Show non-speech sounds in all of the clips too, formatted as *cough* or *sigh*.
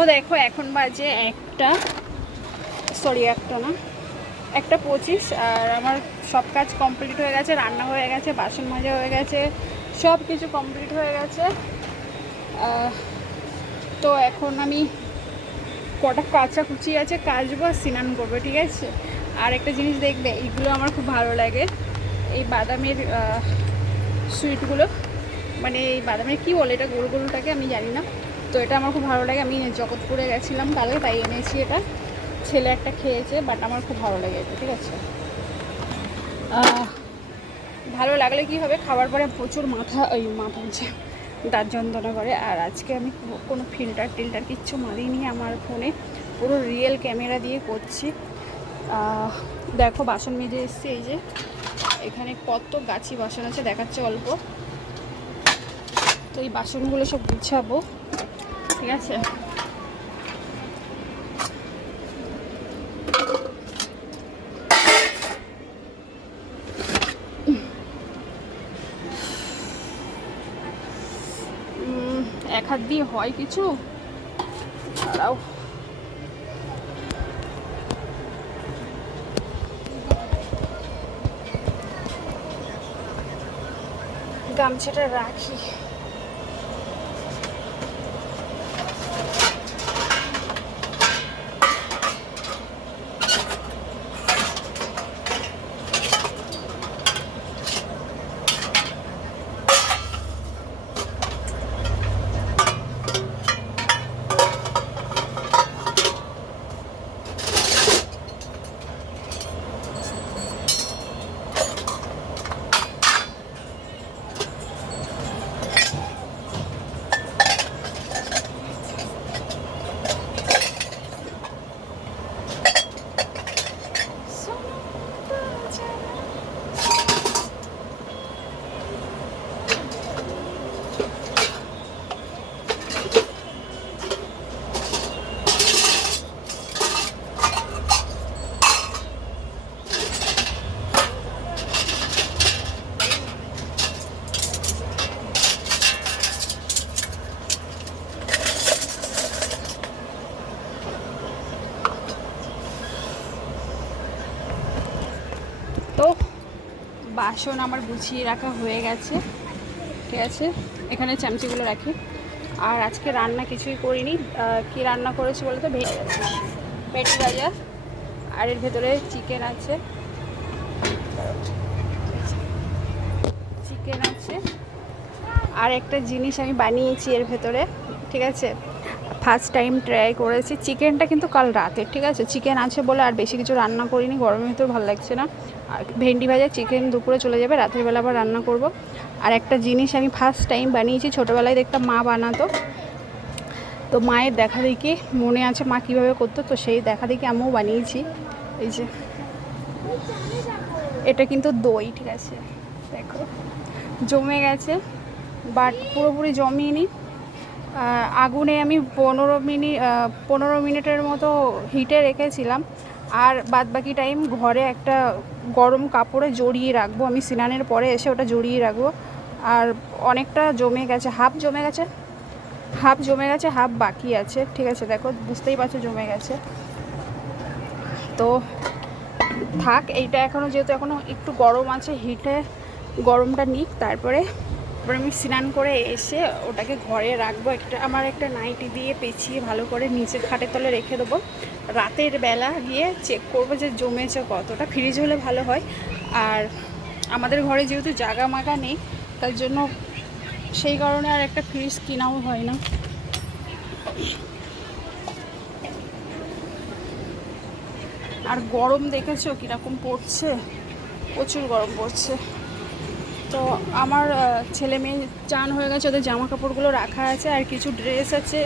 তো দেখো, এখন বাজে একটা সরি একটা না, একটা পঁচিশ, আর আমার সব কাজ কমপ্লিট হয়ে গেছে, রান্না হয়ে গেছে, বাসন মাজা হয়ে গেছে, সব কিছু কমপ্লিট হয়ে গেছে। তো এখন আমি কটা কাঁচা কুচি আছে কাচবো আর স্নান করব, ঠিক আছে? আর একটা জিনিস দেখবে এইগুলো আমার খুব ভালো লাগে, এই বাদামের সুইটগুলো মানে এই বাদামের কী বলে এটা গোল গোলটাকে আমি জানি না। তো এটা আমার খুব ভালো লাগে। আমি জগৎপুরে গেছিলাম কালকে, তাই এনেছি এটা। ছেলে একটা খেয়েছে বাট আমার খুব ভালো লাগে এটা, ঠিক আছে? ভালো লাগলে কি হবে? খাবার পরে প্রচুর মাথা, ওই মাথা হচ্ছে, দাঁত যন্ত্রণা করে। আর আজকে আমি কোনো ফিল্টার টিল্টার কিচ্ছু মারিনি আমার ফোনে। পুরো রিয়েল ক্যামেরা দিয়ে করছি। দেখো, বাসন মেজে এসছে, এই যে। এখানে কত গাছি বাসন আছে, দেখাচ্ছে অল্প। তো এই বাসনগুলো সব গুছাবো। ঠিক আছে। এক হাত দিয়ে হয় কিছু? দাঁড়াও। গামছাটা রাখি তো বাসন আমার গুছিয়ে রাখা হয়ে গেছে। ঠিক আছে? এখানে চামচিগুলো রাখি। আর আজকে রান্না কিছুই করিনি। কি রান্না করেছি বলে তো গেছে পেটি ভাজা। আর এর ভেতরে চিকেন আছে। চিকেন আছে। আর একটা জিনিস আমি বানিয়েছি এর ভেতরে। ঠিক আছে? ফার্স্ট টাইম ট্রাই করেছি। চিকেনটা কিন্তু কাল রাতে, ঠিক আছে? চিকেন আছে বলে আর বেশি কিছু রান্না করিনি, গরমের ভিতর ভালো লাগছে না। আর ভেন্ডি ভাজা চিকেন দুপুরে চলে যাবে, রাতের বেলা আবার রান্না করব। আর একটা জিনিস আমি ফার্স্ট টাইম বানিয়েছি, ছোটোবেলায় দেখতাম মা বানাতো। তো মায়ের দেখা দেখি, মনে আছে মা কীভাবে করতো, তো সেই দেখা দেখি আমিও বানিয়েছি। এই যে, এটা কিন্তু দই, ঠিক আছে? দেখো, জমে গেছে, বাট পুরোপুরি জমিনি। আগুনে আমি পনেরো মিনিট পনেরো মিনিটের মতো হিটে রেখেছিলাম। আর বাদ বাকি টাইম ঘরে একটা গরম কাপড়ে জড়িয়ে রাখব। আমি স্নানের পরে এসে ওটা জড়িয়ে রাখব। আর অনেকটা জমে গেছে হাফ জমে গেছে হাফ জমে গেছে হাফ বাকি আছে। ঠিক আছে, দেখো, বুঝতেই পারছ জমে গেছে। তো থাক, এইটা এখনও যেহেতু এখনও একটু গরম আছে হিটে গরমটা নিক, তারপরে তারপরে আমি স্নান করে এসে ওটাকে ঘরে রাখব। একটা, আমার একটা নাইটি দিয়ে পেঁচিয়ে ভালো করে নিচের খাটের তলে রেখে দেবো। রাতের বেলা গিয়ে চেক করব যে জমেছে কতটা। ফ্রিজ হলে ভালো হয়। আর আমাদের ঘরে যেহেতু জাগা মাগা নেই, তার জন্য সেই কারণে আর একটা ফ্রিজ কেনাও হয় না। আর গরম দেখেছ কীরকম পড়ছে? প্রচুর গরম পড়ছে। তো আমার ছেলে মেয়ে চান হয়ে গেছে, ওদের জামা কাপড়গুলো রাখা আছে, আর কিছু ড্রেস আছে,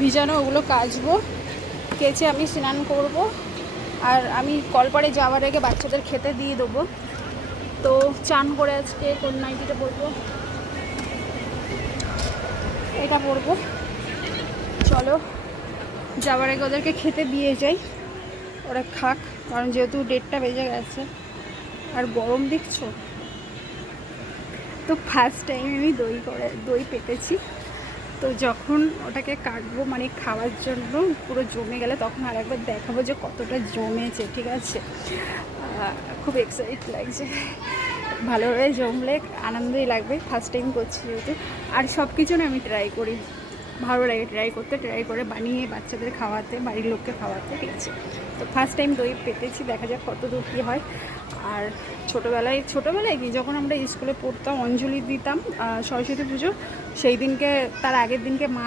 ভিজানো, ওগুলো কাচবো, কেচে আমি স্নান করব, আর আমি কলপাড়ে যাওয়ার আগে বাচ্চাদের খেতে দিয়ে দেবো। তো চান করে আজকে কোন নাইটিটা পরবো? এটা পরবো। চলো, যাওয়ার আগে ওদেরকে খেতে দিয়ে যাই, ওরা খাক, কারণ যেহেতু ডেটটা বেজে গেছে। আর গরম দেখছ? তো ফার্স্ট টাইম আমি দই করে, দই পেতেছি। তো যখন ওটাকে কাটবো মানে খাওয়ার জন্য পুরো জমে গেলে তখন আর একবার দেখাবো যে কতটা জমেছে, ঠিক আছে? খুব এক্সাইট লাগছে। ভালোভাবে জমলে, আনন্দই লাগবে ফার্স্ট টাইম করছি যেহেতু। আর সব কিছু না আমি ট্রাই করি। ভালো লাগে ট্রাই করতে ট্রাই করে বানিয়ে বাচ্চাদের খাওয়াতে, বাড়ির লোককে খাওয়াতে, ঠিক আছে? তো ফার্স্ট টাইম দই পেতেছি, দেখা যাক কত দূর কী হয়। আর ছোটোবেলায় ছোটোবেলায় কি, যখন আমরা স্কুলে পড়তাম, অঞ্জলি দিতাম সরস্বতী পুজো, সেই দিনকে, তার আগের দিনকে মা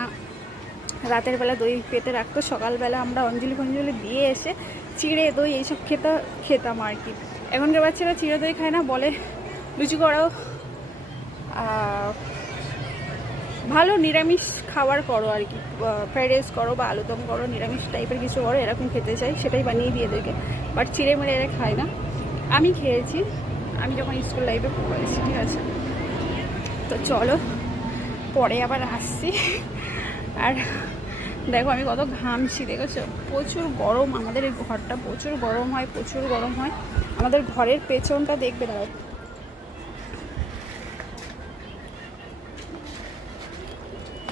রাতের বেলা দই পেতে রাখতো। সকালবেলা আমরা অঞ্জলি ফঞ্জলি দিয়ে এসে চিড়ে দই এইসব খেতে, খেতাম আর কি। এখনকার বাচ্চারা চিড়ে দই খায় না, বলে লুচি করাও ভালো নিরামিষ খাবার করো আর কি। ফ্রাইড রাইস করো বা আলুদম করো, নিরামিষ টাইপের কিছু করো, এরকম খেতে চাই, সেটাই বানিয়ে দিয়ে দেবে বাট চিড়ে মেরে এরা খায় না। আমি খেয়েছি। আমি যখন স্কুল লাইফে পড়েছি, ঠিক আছে? তো চলো, পরে আবার আসছি। আর দেখো, আমি কত ঘামছি, দেখেছ? প্রচুর গরম আমাদের এই ঘরটা, প্রচুর গরম হয়, প্রচুর গরম হয়। আমাদের ঘরের পেছনটা দেখবে, দাঁড়াও।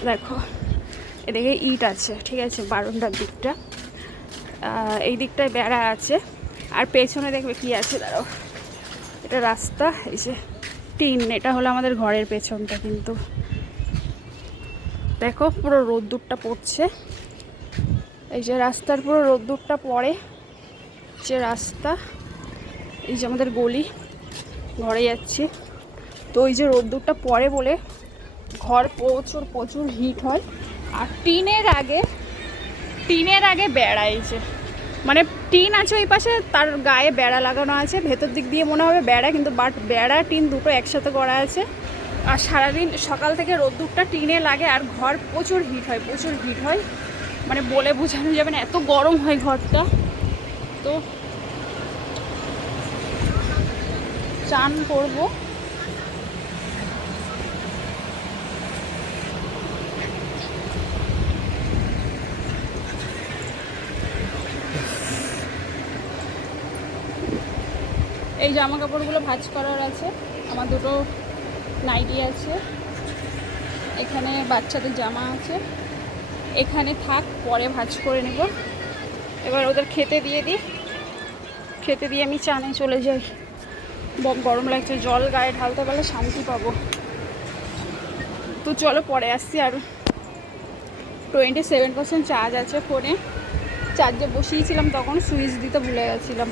দেখো, এদিকে ইট আছে, ঠিক আছে বারোটার দিকটা। এই দিকটায় বেড়া আছে। আর পেছনে দেখবে কি আছে, দাঁড়াও। এটা রাস্তা, এই যে টিন, এটা হলো আমাদের ঘরের পেছনটা কিন্তু। দেখো, পুরো রোদ্দুরটা পড়ছে। এই যে রাস্তার পুরো রোদ্দুরটা পড়ে। যে রাস্তা, এই যে আমাদের গলি, ঘরে যাচ্ছি। তো ওই যে রোদ্দুরটা পড়ে বলে ঘর প্রচুর প্রচুর হিট হয়। আর টিনের আগে টিনের আগে বেড়া এই যে। মানে টিন আছে ওই পাশে, তার গায়ে বেড়া লাগানো আছে, ভেতর দিক দিয়ে মনে হবে বেড়া, কিন্তু বাট বেড়া, টিন দুটো একসাথে করা আছে। আর সারাদিন সকাল থেকে রোদ্দুরটা টিনে লাগে, আর ঘর প্রচুর হিট হয়, প্রচুর হিট হয়। মানে বলে বোঝানো যাবে না, এত গরম হয় ঘরটা। তো চান করব। জামা কাপড়গুলো ভাজ করার আছে। আমার দুটো নাইটি আছে। এখানে বাচ্চাদের জামা আছে। এখানে থাক, পরে ভাঁজ করে নেব। এবার ওদের খেতে দিয়ে দিই। খেতে দিয়ে আমি চানে চলে যাই। গরম লাগছে, জল গায়ে ঢালতে পারলে শান্তি পাবো। তো চলো পরে আসছি আর টোয়েন্টি সেভেন পার্সেন্ট চার্জ আছে ফোনে। চার্জে বসিয়েছিলাম তখন, সুইচ দিতে ভুলে গেছিলাম।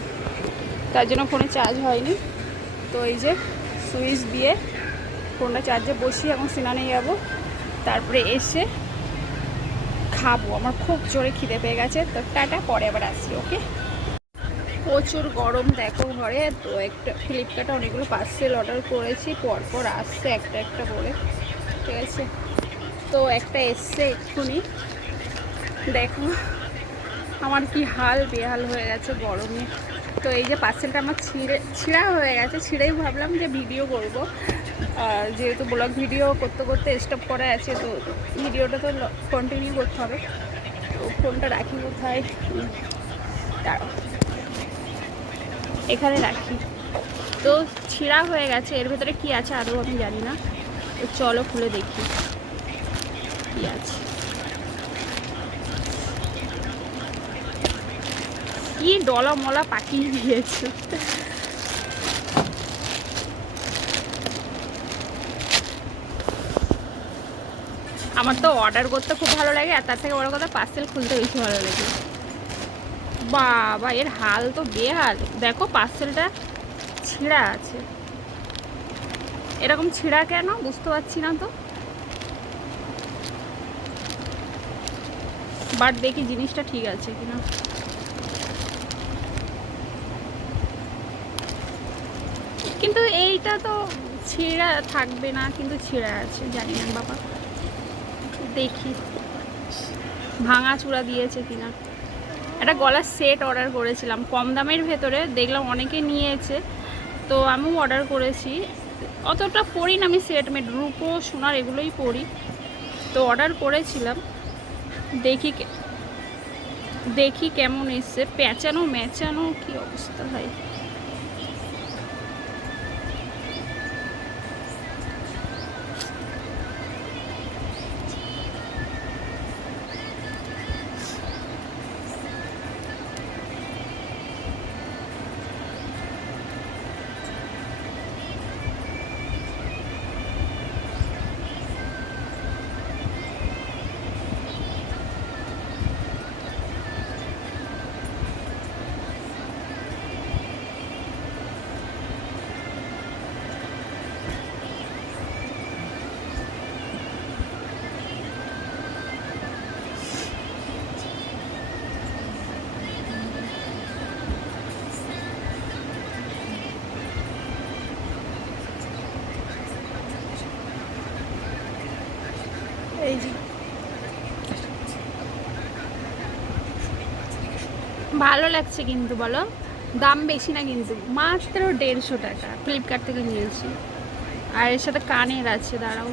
তার জন্য ফোনে চার্জ হয়নি। তো এই যে সুইচ দিয়ে ফোনটা চার্জে বসিয়ে এখন সিনানে যাব। তারপরে এসে খাব। আমার খুব জোরে খিদে পেয়ে গেছে। তো টাটা, পরে আবার আসছি, ওকে? প্রচুর গরম দেখো ঘরে। তো একটা ফ্লিপকার্টে অনেকগুলো পার্সেল অর্ডার করেছি। পরপর আসছে একটা একটা করে। ঠিক আছে? তো একটা এসছে এক্ষুনি। দেখো আমার কি হাল বেহাল হয়ে গেছে গরমে। তো এই যে পার্সেলটা আমার ছিঁড়ে, ছিঁড়া হয়ে গেছে, ছিঁড়েই ভাবলাম যে ভিডিও করব। যেহেতু ব্লগ ভিডিও করতে করতে স্টপ করা আছে, তো ভিডিওটা তো কন্টিনিউ করতে হবে। তো ফোনটা রাখি কোথায়? এখানে রাখি। তো ছিঁড়া হয়ে গেছে, এর ভেতরে কি আছে আদৌ আমি জানি না। তো চলো খুলে দেখি। কি আছে? কি ডলা মলা পাকিয়ে দিয়েছে। আমার তো অর্ডার করতে খুব ভালো লাগে, আর তার থেকে বড় কথা পার্সেল খুলতে বেশি ভালো লাগে। বাবা, এর হাল তো বেহাল। দেখো পার্সেলটা ছিঁড়া আছে। এরকম ছিঁড়া কেন? বুঝতে পারছি না তো। বাট দেখি জিনিসটা ঠিক আছে কিনা। কিন্তু এইটা তো ছেঁড়া থাকবে না, কিন্তু ছেঁড়া আছে, জানি না, বাবা। দেখি। ভাঙা চূড়া দিয়েছে কিনা। একটা গলার সেট অর্ডার করেছিলাম। কম দামের ভেতরে, দেখলাম অনেকে নিয়েছে। তো আমিও অর্ডার করেছি। অতটা পড়ি না আমি সেট মেট রূপো, সোনার এগুলোই পড়ি তো অর্ডার করেছিলাম। দেখি দেখি কেমন এসছে। পেঁচানো, মেচানো, কি অবস্থা হয় ভালো লাগছে কিন্তু বলো? দাম বেশি না কিন্তু। মাত্র দেড়শো টাকা ফ্লিপকার্ট থেকে নিয়েছি। আর এর সাথে কানের আছে, দাঁড়াও।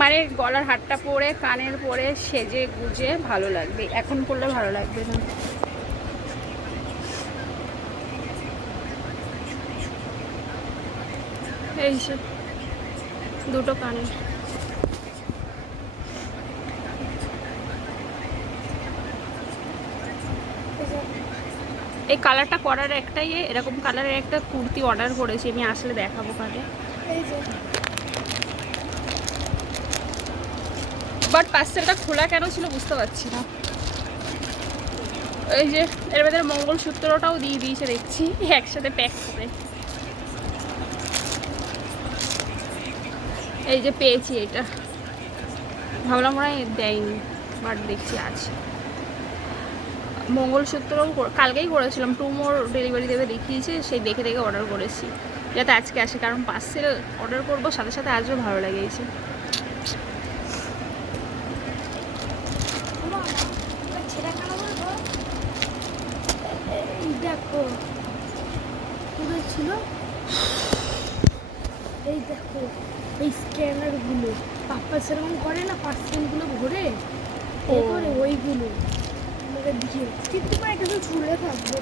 মানে গলার হারটা পরে, কানের পরে সেজে গুজে ভালো লাগবে। এখন করলে ভালো লাগবে না। এই যে দুটো কানের এই কালারটা করার একটাই এরকম কালারের একটা কুর্তি অর্ডার করেছি আমি আসলে দেখাবো কালে বাট পার্সেলটা খোলা কেন ছিল বুঝতে পারছি না। এই যে এর ভেতরে মঙ্গলসূত্রটাও দিয়ে দিয়েছে দেখছি একসাথে প্যাক করে। এই যে পেয়েছি এটা। ভাবলাম ওরা দেয়নি বাট দেখছি আছে। মঙ্গলসূত্রও কর- কালকেই করেছিলাম। টু মোর ডেলিভারি দেবে দেখিয়েছে, সেই দেখে দেখে অর্ডার করেছি। যাতে আজকে আসে, কারণ পার্সেল অর্ডার করব, সাথে সাথে আজও ভালো লেগেছে। ছিল? এই দেখো এই স্ক্যানারগুলো। পাপ্পা সেরকম করে না পার্সেলগুলো ভরে। ও। করে ওইগুলো। আমাকে দিয়ে। কিন্তু এটা তো ঝুলে থাকবে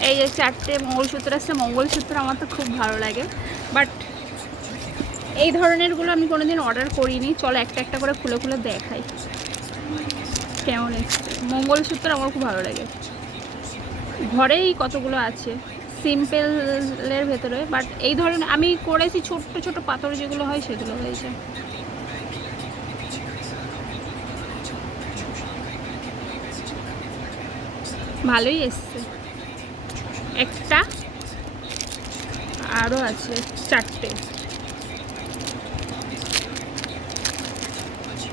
এই যে চারটে মঙ্গলসূত্র আছে মঙ্গলসূত্র আমার তো খুব ভালো লাগে। বাট এই ধরনেরগুলো আমি কোনোদিন অর্ডার করিনি। চলো একটা একটা করে খুলে খুলে দেখাই। কেমন এসছে। মঙ্গলসূত্র আমার খুব ভালো লাগে। ঘরেই কতগুলো আছে? সিম্পলের ভেতরে বাট এই ধরনের, আমি করেছি ছোট্ট ছোট পাথর যেগুলো হয় সেগুলো হয়েছে। ভালোই এসছে। একটা আরও আছে, চারটে।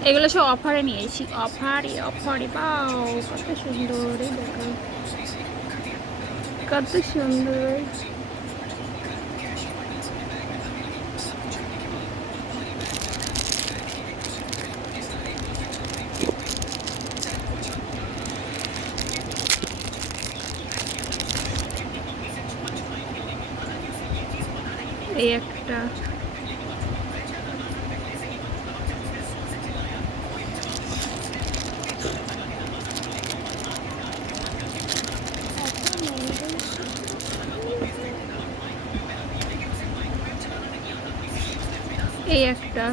এগুলো সব অফারে নিয়েছি। অফারে অফারে পাও কত সুন্দর দেখো। কত সুন্দর এই একটা এই একটা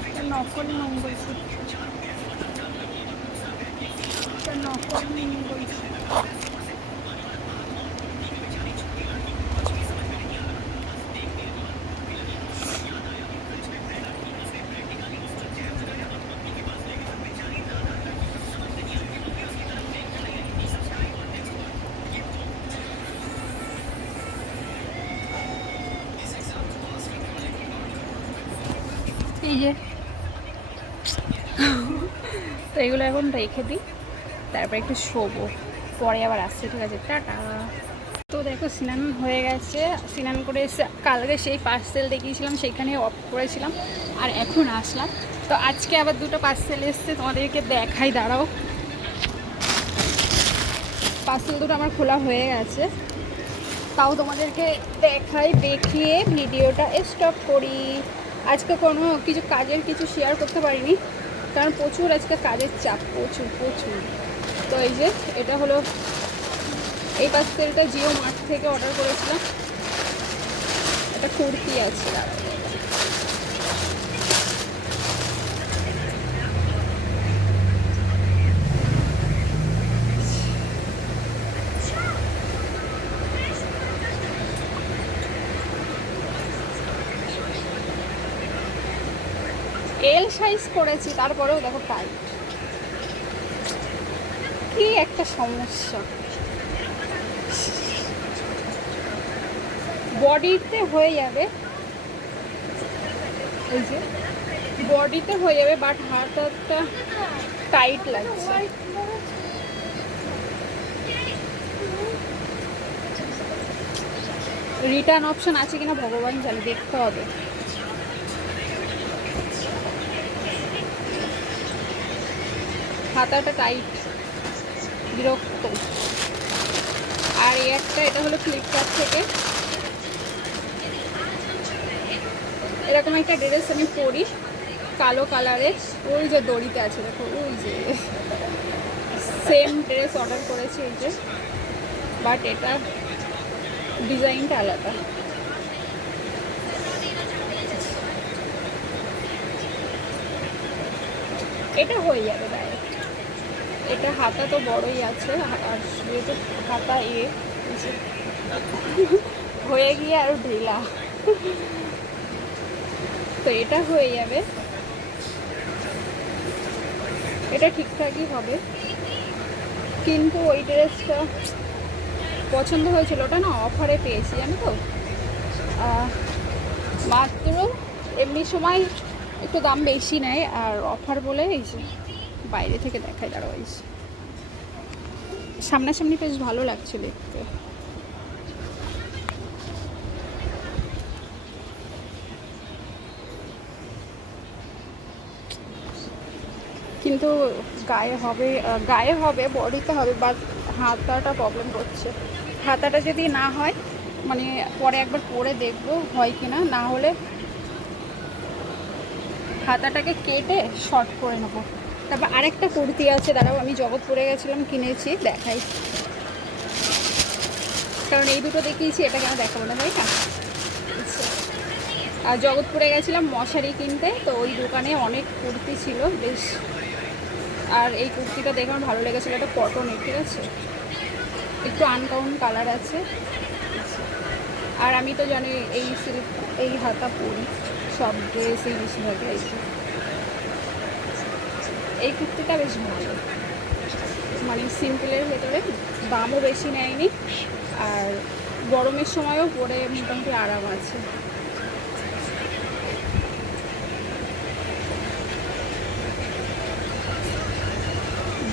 এটা নকল মঙ্গলসূত্র এটা নকল মঙ্গলসূত্র এই যে। *laughs* তো এখন রেখে দিই। তারপর একটু শোবো। পরে আবার আসছে, ঠিক আছে? টাটা। তো দেখো, স্নান হয়ে গেছে। স্নান করে কালকে সেই পার্সেল দেখিয়েছিলাম, সেইখানে অফ করেছিলাম আর এখন আসলাম। তো আজকে আবার দুটো পার্সেল এসছে, তোমাদেরকে দেখাই, দাঁড়াও। পার্সেল দুটো আমার খোলা হয়ে গেছে। তাও তোমাদেরকে দেখাই, দেখিয়ে ভিডিওটা স্টপ করি। আজকে কোনো কিছু, কাজের কিছু শেয়ার করতে পারিনি, কারণ প্রচুর আজকে কাজের চাপ, প্রচুর প্রচুর। তো এই যে, এটা হলো এই পার্সেলটা জিও মার্ট থেকে অর্ডার করেছিলাম একটা কুর্তি আছে। এল সাইজ করেছি, তারপরেও দেখো টাইট কি একটা সমস্যা? বডিতে হয়ে যাবে। এই যে বডিতে হয়ে যাবে বাট হাতটা টাইট লাগছে। রিটার্ন অপশন আছে কিনা ভগবান জানে, দেখতে হবে। হাতাটা টাইট বিরক্ত। আর এই একটা, এটা হলো ফ্লিপকার্ট থেকে। এরকম একটা ড্রেস আমি পরি, কালো কালারের ওই যে দড়িতে আছে, দেখো, ওই যে। সেম ড্রেস অর্ডার করেছি এই যে বাট এটা ডিজাইনটা আলাদা। এটা হয়ে যাবে ডাইরেক্ট এটা হাতা তো বড়ই আছে, আর যেহেতু হাতা যে হয়ে গিয়ে আর ঢিলা। তো এটা হয়ে যাবে। এটা ঠিকঠাকই হবে। কিন্তু ওই ড্রেসটা পছন্দ হয়েছিল, ওটা না অফারে পেয়েছি, জানো তো? মাত্র এমনি সময় একটু দাম বেশি নেয়, আর অফার বলে এই বাইরে থেকে দেখায় দাঁড়ো এই সামনাসামনি বেশ ভালো লাগছে দেখতে। কিন্তু গায়ে হবে গায়ে হবে, বডিতে হবে বাট হাতাটা প্রবলেম করছে। হাতাটা যদি না হয় মানে পরে একবার পরে দেখব হয় কি না না হলে হাতাটাকে কেটে শর্ট করে নেব। তারপর আরেকটা কুর্তি আছে, দাঁড়াও, আমি জগৎপুরে গেছিলাম, কিনেছি, দেখাই। কারণ এই দুটো দেখিয়েছি, এটা কেন দেখাবো না, তাই না? আচ্ছা। আর জগৎপুরে গেছিলাম মশারি কিনতে, তো ওই দোকানে অনেক কুর্তি ছিল, বেশ। আর এই কুর্তিটা দেখে আমার ভালো লেগেছিলো, এটা কটনের ঠিক আছে? একটু আনকাউন্ট কালার আছে। আর আমি তো জানি এই সিল্ক এই হাতা পরি, সব বেশিরভাগ এই যে। এই কুর্তিটা বেশ ভালো। মানে সিম্পলের ভেতরে দামও বেশি নেয়নি, আর গরমের সময়ও পরে মোটামুটি আরাম আছে।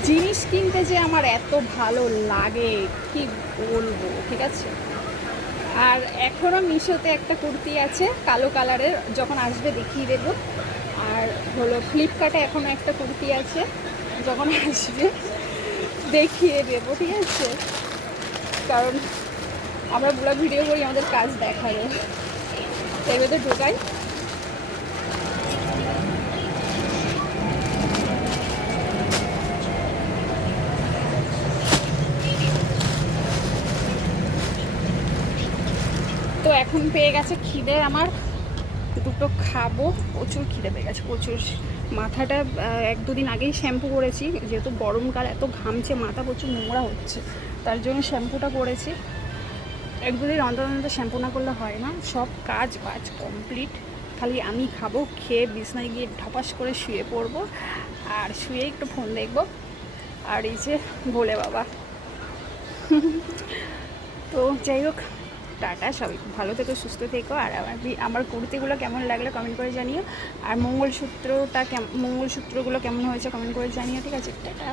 জিনিস কিনতে যে আমার এত ভালো লাগে, কি বলব, ঠিক আছে? আর এখনও মিশোতে একটা কুর্তি আছে, কালো কালারের, যখন আসবে দেখিয়ে দেবো। আর হলো ফ্লিপকার্টে এখনও একটা কুর্তি আছে, যখন আসবে দেখিয়ে দেবো, ঠিক আছে? কারণ আমরা ব্লগ ভিডিও করি, আমাদের কাজ দেখাবে। এর ভেতরে ঢোকাই। তো এখন পেয়ে গেছে খিদে আমার। দুটো খাব। প্রচুর খিদে পেয়ে গেছে, প্রচুর। মাথাটা এক দুদিন আগেই শ্যাম্পু করেছি, যেহেতু গরমকাল, এত ঘামছে, মাথা প্রচুর নোংরা হচ্ছে। তার জন্য শ্যাম্পুটা করেছি। এক দুদিন অন্তর অন্তর শ্যাম্পু না করলে হয় না, সব কাজ বাজ কমপ্লিট খালি আমি খাব, খেয়ে বিছনায় গিয়ে ঢপাস করে শুয়ে পড়ব, আর শুয়ে একটু ফোন দেখব। আর এই যে ভোলে বাবা। *laughs* তো যাই হোক টাটা, সবাই ভালো থেকো, সুস্থ থেকো। আর আমার আমার কুর্তিগুলো কেমন লাগল কমেন্ট করে জানিও। আর মঙ্গলসূত্রটা কেমন মঙ্গলসূত্রগুলো কেমন হয়েছে কমেন্ট করে জানিও, ঠিক আছে? টাটা।